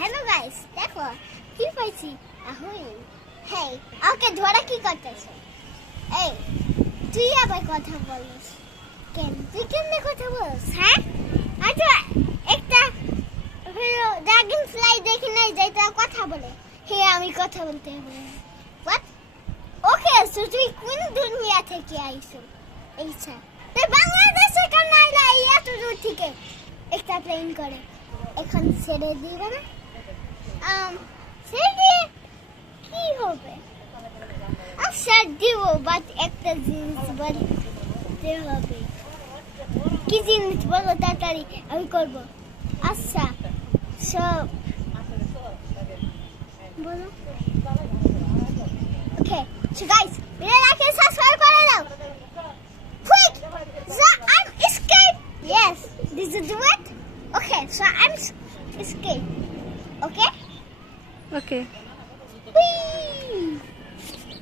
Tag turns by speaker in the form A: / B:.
A: Hello guys, দেখো, কি পাইছি? এখন হেই ওকে ধরা কি করতেছে? এই, তুই আবার কথা বলিস। কেন, তুই কেমনে কথা বলিস হ্যাঁ? আচ্ছা একটা হলো ড্রাগন ফ্লাই দেখি নাই, যেটা কথা বলে। হে, আমি কথা বলতে হবে হোয়াট ওকে সো তুই কোন দুনিয়া থেকে আইছো? এইটা তুই বাংলাদেশে কেন আইলা এত দূর থেকে। একটা প্লেন করে। এখন ছেড়ে দিবে না? হবে আচ্ছা দিব বাট একটা জিনিস বলতে হবে কি জিনিস বলো তাড়াতাড়ি আমি করব আচ্ছা সব বলো okay so guys video like and subscribe করে দাও Quick! So I'm escape. Yes. Did you do it? Okay. So I'm s- escape. Okay.
B: Okay
A: Whee!